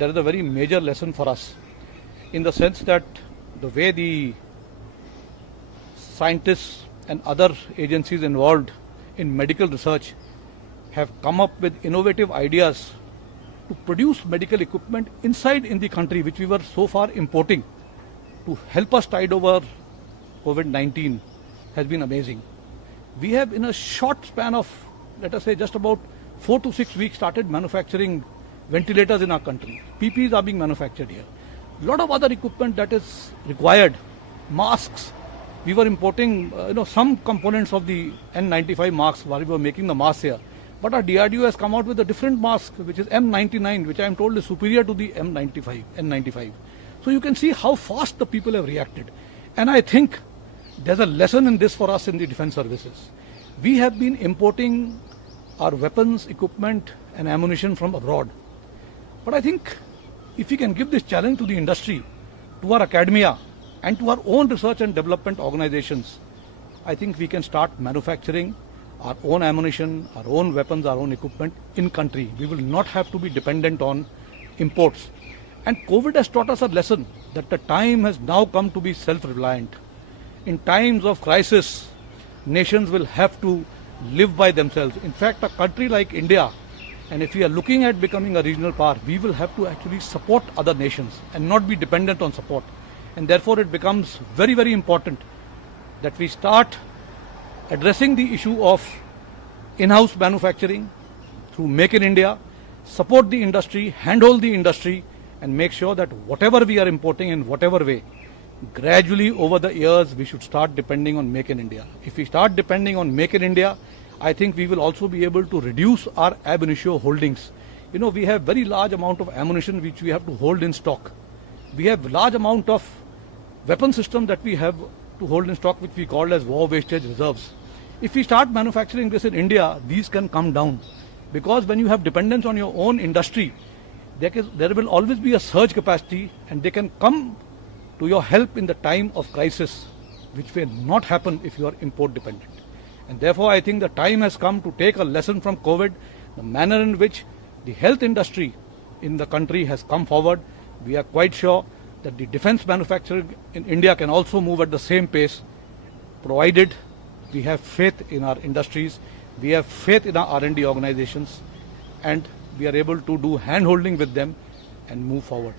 there is a very major lesson for us in the sense that the way the scientists and other agencies involved in medical research have come up with innovative ideas to produce medical equipment inside in the country, which we were so far importing to help us tide over COVID-19, has been amazing. We have, in a short span of, let us say, just about 4 to 6 weeks, started manufacturing ventilators in our country. PPEs are being manufactured here. A lot of other equipment that is required, masks. We were importing, some components of the N95 masks while we were making the masks here. But our DRDO has come out with a different mask, which is M99, which I am told is superior to the N95. So you can see how fast the people have reacted. And I think there's a lesson in this for us in the defense services. We have been importing our weapons, equipment and ammunition from abroad. But I think if we can give this challenge to the industry, to our academia and to our own research and development organizations, I think we can start manufacturing our own ammunition, our own weapons, our own equipment in country. We will not have to be dependent on imports. And COVID has taught us a lesson that the time has now come to be self-reliant. In times of crisis, nations will have to live by themselves. In fact, a country like India, and if we are looking at becoming a regional power, we will have to actually support other nations and not be dependent on support. And therefore it becomes very, very important that we start addressing the issue of in-house manufacturing through Make in India, support the industry, handhold the industry, and make sure that whatever we are importing in whatever way, gradually over the years we should start depending on Make in India. If we start depending on Make in India, I think we will also be able to reduce our ab initio holdings. We have very large amount of ammunition which we have to hold in stock. We have large amount of weapon system that we have to hold in stock, which we call as war wastage reserves. If we start manufacturing this in India, these can come down. Because when you have dependence on your own industry, there will always be a surge capacity and they can come to your help in the time of crisis, which will not happen if you are import dependent. And therefore, I think the time has come to take a lesson from COVID, the manner in which the health industry in the country has come forward. We are quite sure that the defense manufacturing in India can also move at the same pace, provided we have faith in our industries, we have faith in our R&D organizations, and we are able to do hand-holding with them and move forward.